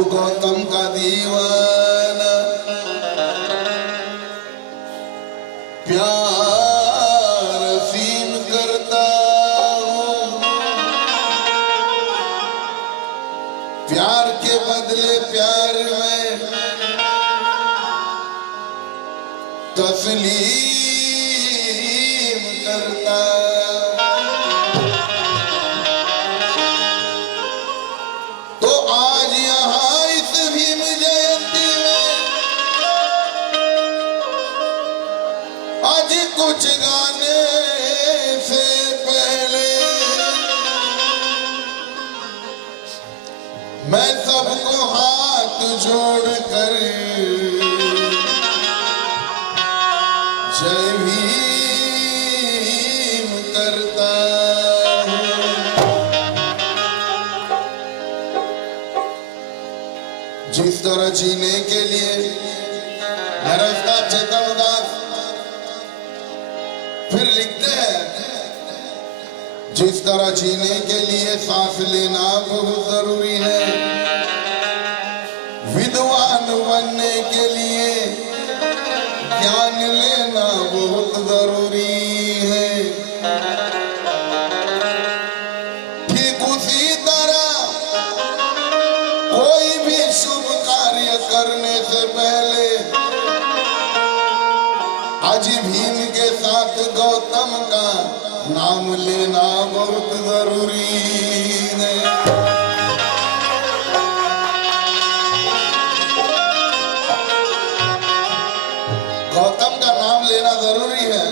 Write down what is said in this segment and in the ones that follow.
हूँ गौतम का दीवाना, प्यार असीम करता हूँ, प्यार के बदले प्यार में तस्लीम करता। तो आज यहाँ इस भीम जयंती में आज कुछ गाने से पहले मैं सबको हाथ जोड़कर जय भीम करता हूँ। जिस तरह जीने के लिए नरस्ता चेतन दास फिर लिखते हैं, जिस तरह जीने के लिए सांस लेना बहुत जरूरी है, विद्वान बनने के लिए ज्ञान लेना बहुत जरूरी है। ठीक उसी तरह कोई भी शुभ कार्य करने से पहले आज भीम के साथ गौतम का नाम लेना बहुत जरूरी है। गौतम का नाम लेना जरूरी है।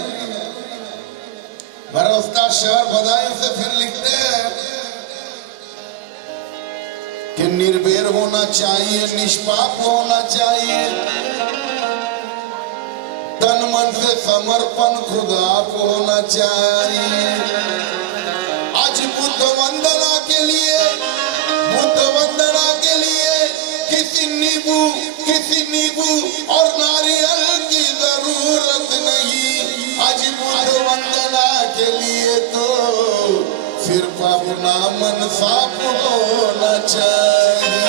बरौस्ता शहर बदायूं से फिर लिखते हैं कि निर्भय होना चाहिए, निष्पाप होना चाहिए, तन मन से समर्पण खुद आप होना चाहिए। आज बुद्ध वंदना के लिए किसी नींबू और नारियल की जरूरत नहीं। आज बुद्ध वंदना के लिए तो सिर्फ अपना मन साफ होना चाहिए।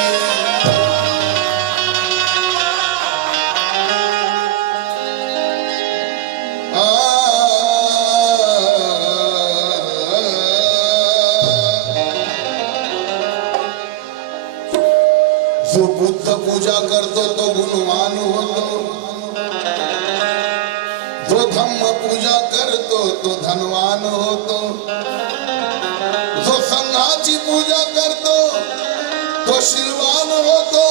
जो बुद्ध पूजा कर दो तो गुणवान हो दो, जो धम्म पूजा कर दो तो धनवान हो दो, जो संघाची पूजा कर दो तो शीलवान हो दो,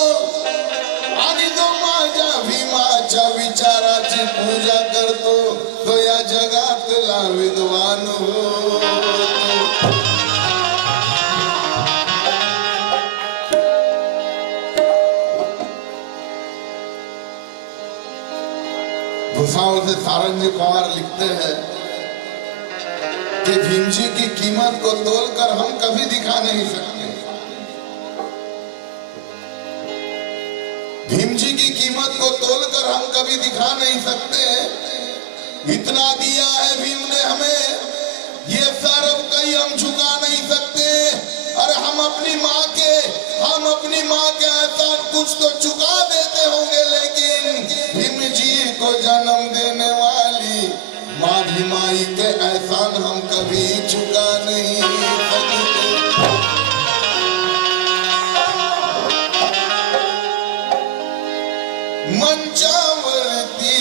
आणि जो माझ्या भीमाच्या विचाराची पूजा कर दो तो या जगातला विद्वान हो। भूसावल से सारंगी पवार लिखते हैं कि भीम जी की कीमत को तोलकर हम कभी दिखा नहीं सकते। भीम जी की कीमत को तोलकर हम कभी दिखा नहीं सकते। इतना दिया है भीम ने हमें, ये सर अब कहीं हम झुका नहीं सकते। अरे हम अपनी माँ के एहसान कुछ तो चुका देते होंगे, लेकिन भीम जी को जन्म देने वाली माँ भीमाई के एहसान हम कभी चुका नहीं सकते। मंचावरती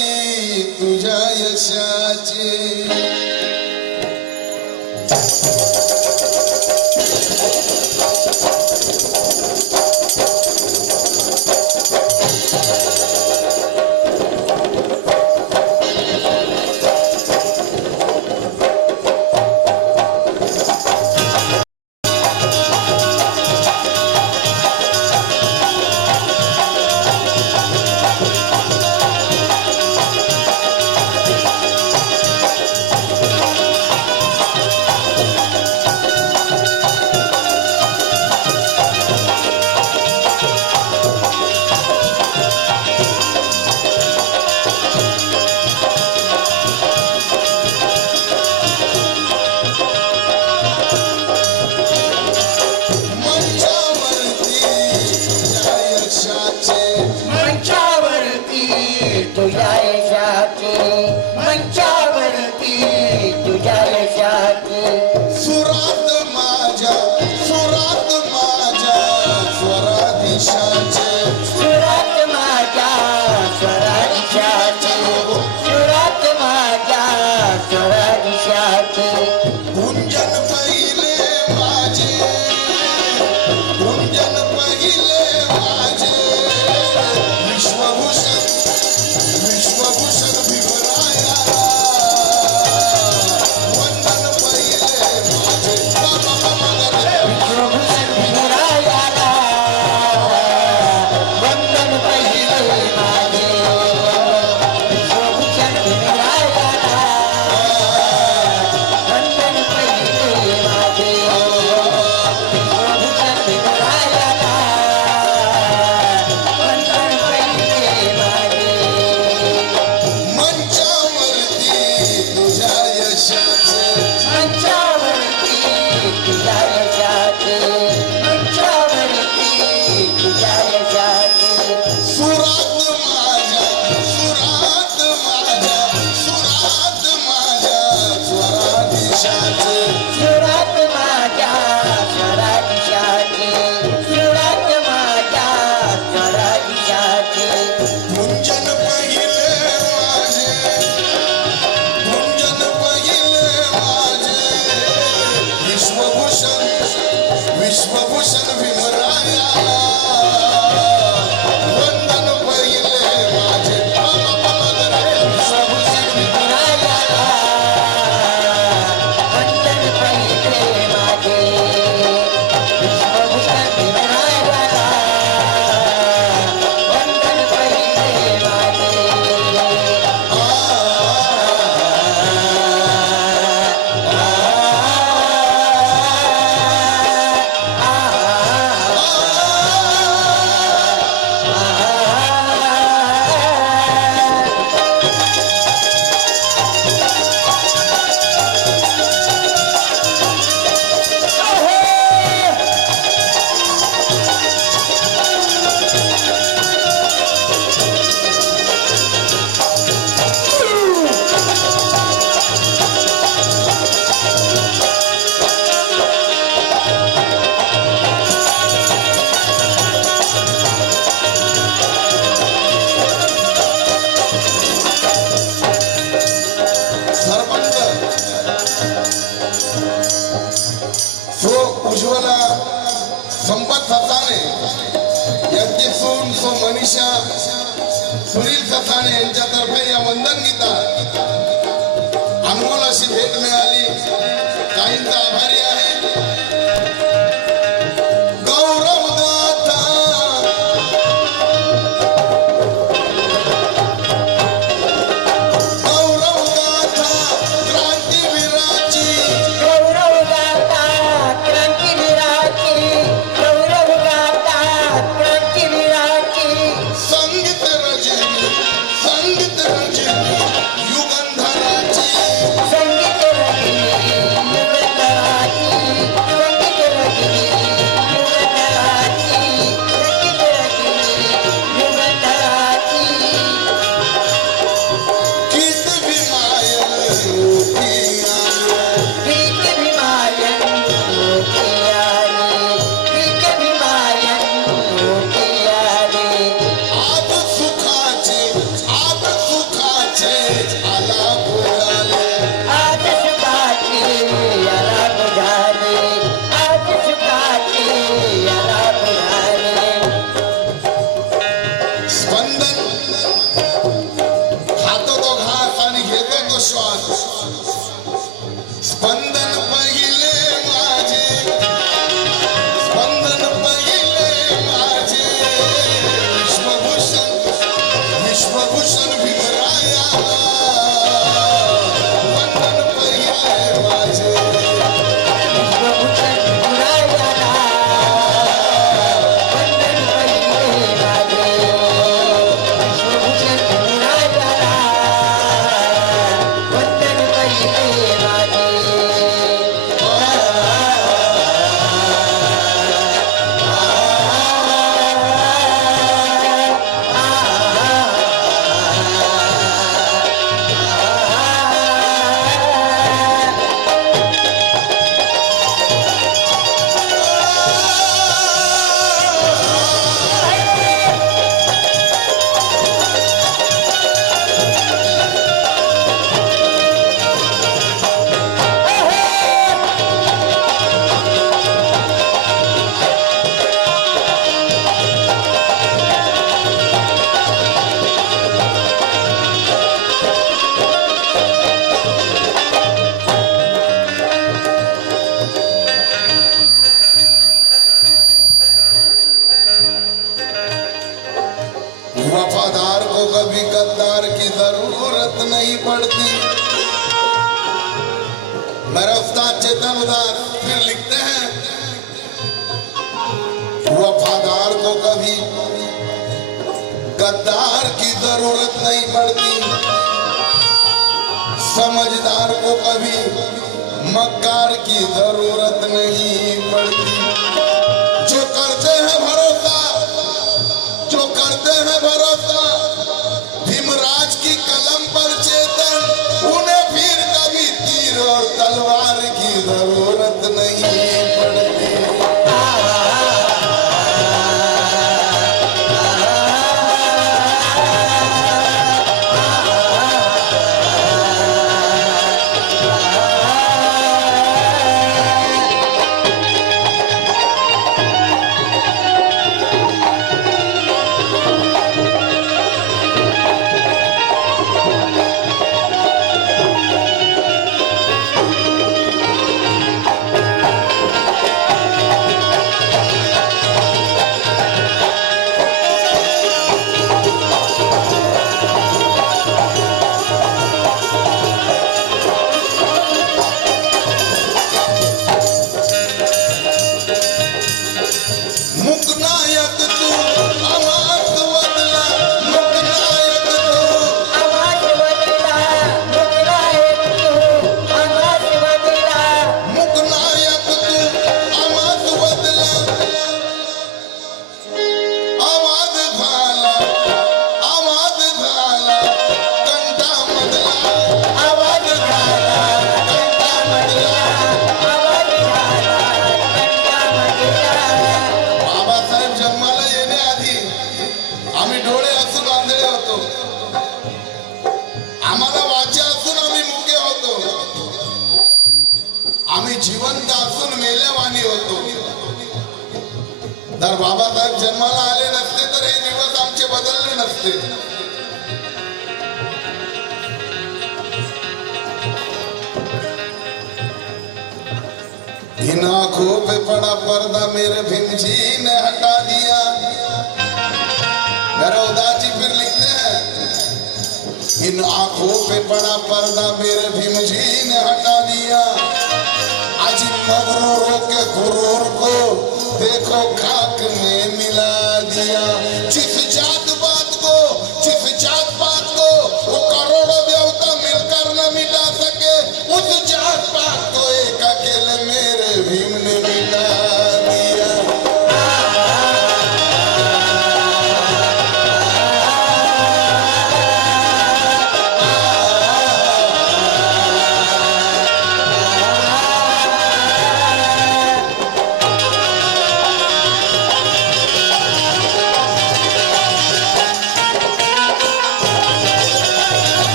तुझ्या यशाचे तुझ्या यशाची मंचावरती तुझ्या यशाची सुरात माझ्या स्वराधीशाचे सुरात माझ्या स्वराधीशाची सुरात माझ्या स्वराधीशाची गुंजन पहिले माझे विश्वभूषण भीमराया वंदन पहिले माझे विश्वभूषण भीमरायाला वंदन पहिले माझे विश्वभूषण भीमरायाला वंदन पहिले माझे विश्वभूषण भीमरायाला वंदन पहिले माझे मंचावरती तुझ्या यशाचे मंचावरती तुझ्या यशाचे मंचावरती तुझ्या यशाचे सुरात माझ्या स्वराधीशाचे सुरात माझ्या स्वराधीशाचे सुरात माझ्या स्वराधीशाचे गुंजन पहिले माझे विश्वभूषण भीमराया वंदन पहिले माझे विश्वभूषण भीमरायाला वंदन पहिले माझे विश्वभूषण भीमरायाला वंदन पहिले माझे सरपंच सो उज्ज्वला संपत ससाणे यांची सून सो मनीषा सुनील ससाणे यांच्यातर्फे या वंदन गीतात अनमोल अशी भेट मिळाली काहींचा आभारी आहे गौरव गाथा क्रांतीवीराची गौरवगाथा क्रांतीवीराची गौरवगाथा क्रांतीवीराची संगीत रजनी युगंधराची संगीत रजनी जरूरत नहीं पड़ती। मेरे उस्ताद चेतन उदास फिर लिखते हैं, वफादार को कभी गद्दार की जरूरत नहीं पड़ती, समझदार को कभी मक्कार की जरूरत नहीं पड़ती। जो करते हैं भरोसा, जो करते हैं भरोसा भीमराज की कलम पर चेतन, उन्हें फिर कभी तीर और तलवार की जरूरत नहीं पड़ती। मुकनायक तू अमात बदला, मुकनायक तू आवाज बदला, मुकनायक तू आवाज बदला, मुकनायक तू आवाज बदला, आवाज झाला, आवाज झाला कंठा मधला, आवाज झाला कंठा मधला, आवाज झाला कंठा मधला. बाबासाहेब जन्माला येण्याआधी आम्ही डोळे असून आंधळे होतो, आम्हाला वाचा असून आम्ही मुके होतो, आम्ही जिवंत असून मेल्यावानी होतो. जर बाबासाहेब जन्माला आले नसते तर हे दिवस आमचे बदलले नसते. इन आंखों पे पड़ा पर्दा मेरे भीमजी ने हटा दिया. मेरा उदासी फिर लिखते हैं, इन आंखों पे पड़ा पर्दा मेरे भीमजी ने हटा दिया. आज इन मगरूरों के गुरूर को देखो खाक में मिला दिया. जिस जात पात को, जिस जात पात को वो करोड़ों देवता मिलकर न मिटा सके, उस जात पात को एक अकेले मेरे भीम ने मिटा दिया.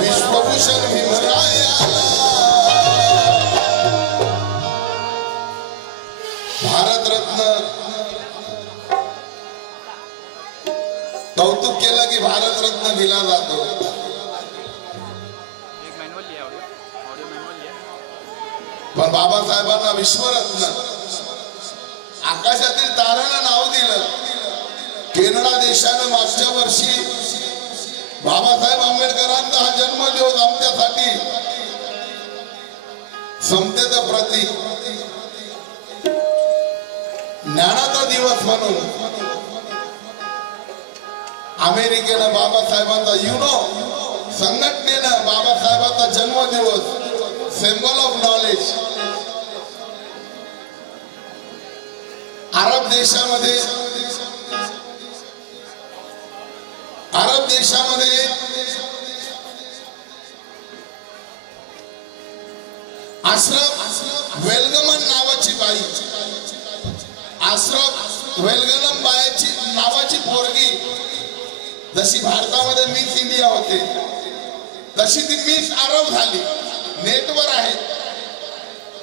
विश्वभूषण भीमराया भारतरत्न कौतुक केलं की भारतरत्न दिला जातो. पण बाबासाहेबांना विश्वरत्न आकाशातील ताऱ्याला नाव दिलं कॅनडा देशानं मागच्या वर्षी बाबासाहेब आंबेडकरांचा हा जन्मदिवस आमच्यासाठी समतेचं प्रतीक, ज्ञानाचा दिवस म्हणून अमेरिकेनं बाबासाहेबांचा संघटनेनं बाबासाहेबांचा जन्मदिवस सिंबल ऑफ नॉलेज अरब देशामध्ये अशरफ वेलगमन नावाची बाई, अशरफ वेलगमन बाईची नावाची पोरगी जशी भारतामध्ये मिस इंडिया होते तशी ती मिस अरब झाली. नेटवर आहे,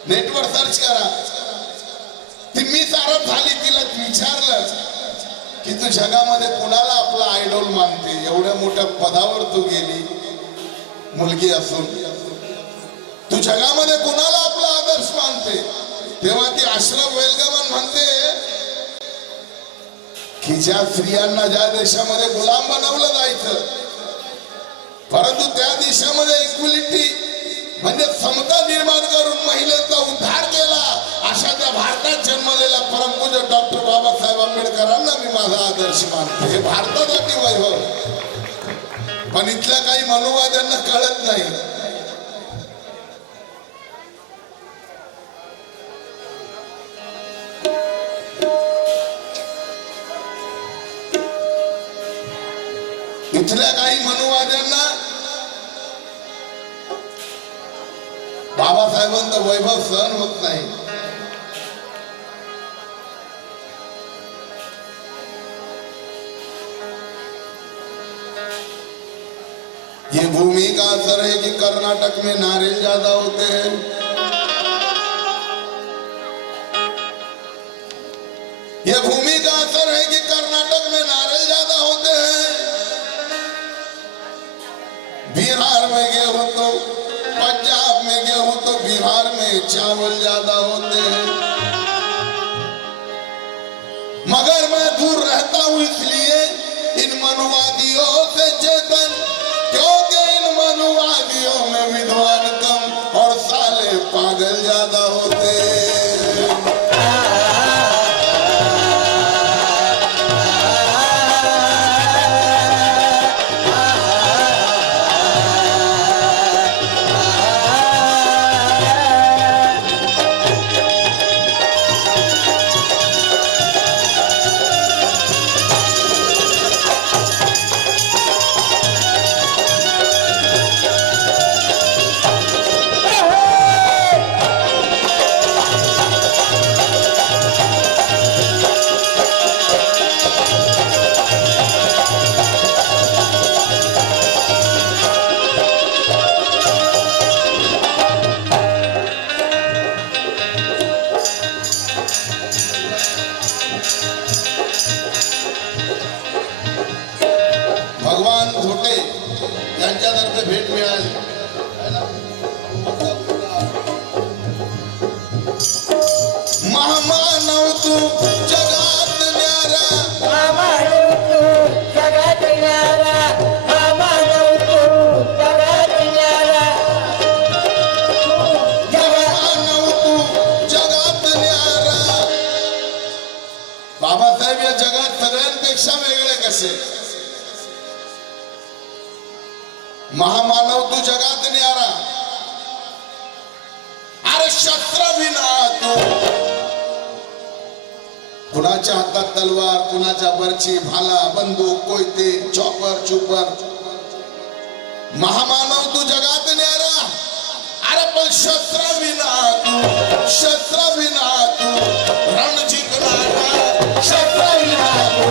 नेटवर सर्च करा. ती मिस अरब झाली. तिला विचारलं की तू जगामध्ये कुणाला आपला आयडॉल मानते, एवढ्या मोठ्या पदावर तू गेली मुलगी असून तू जगामध्ये कुणाला आपला आदर्श मानते. तेव्हा ती अशरफ वेलगमन म्हणते की ज्या स्त्रियांना ज्या देशामध्ये गुलाम बनवलं जायचं परंतु त्या देशामध्ये इक्विलिटी म्हणजे समता निर्माण करून महिलेचा उद्धार केला अशा त्या भारतात जन्मलेल्या परमपूज्य डॉक्टर बाबासाहेब आंबेडकरांना मी माझा आदर्श मानते. हे भारतासाठी वैभव, पण इथल्या काही मनुवाद्यांना कळत नाही. इथल्या काही मनुवाद्यांना बाबासाहेबांचा वैभव सहन होत नाही. ये भूमि का असर है कि कर्नाटक में नारियल ज्यादा होते हैं, ये भूमि का असर है कि कर्नाटक में नारियल ज्यादा होते हैं, बिहार में गेहूं तो पंजाब में गेहूं तो बिहार में चावल ज्यादा होते हैं. मगर मैं दूर रहता हूं इसलिए इन मनुवादियों से चेतन, क्योंकि इन मनुवादियों में विद्वान कम और साले पागल ज्यादा होते हैं. भगवान धोटे यांच्यातर्फे भेट मिळाली. महामानव तू जगात न्यारा, महामानव तू जगात न्यारा, महामानव तू जगात न्यारा, महामानव तू जगात न्यारा. बाबासाहेब या जगात सगळ्यांपेक्षा वेगळे कसे? महामानव तू जगात न्यारा, अरे शस्त्र विना तू, कुणाच्या हातात तलवार, कुणाच्या बर्ची, भाला, बंदूक, कोयते, चॉपर, चुपर. महामानव तू जगात न्यारा, अरे पण शस्त्र विना तू, शस्त्र विना तू रण जिंकणारा, शस्त्र विना तू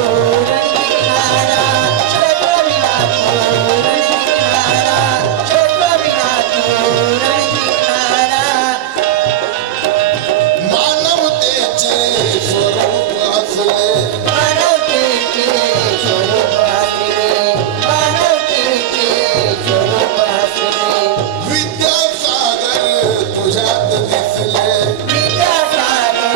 विद्यासागर तुझ्यात दिसले, विद्यासागर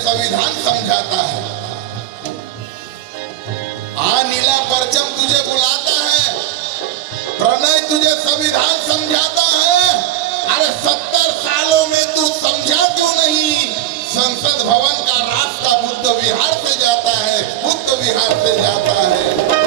संविधान समझाता है। नीला परचम तुझे बुलाता है, प्रणय तुझे संविधान समझाता है। अरे 70 सालों में तू समझा क्यों नहीं? संसद भवन का रास्ता बुद्ध विहार से जाता है, बुद्ध विहार से जाता है।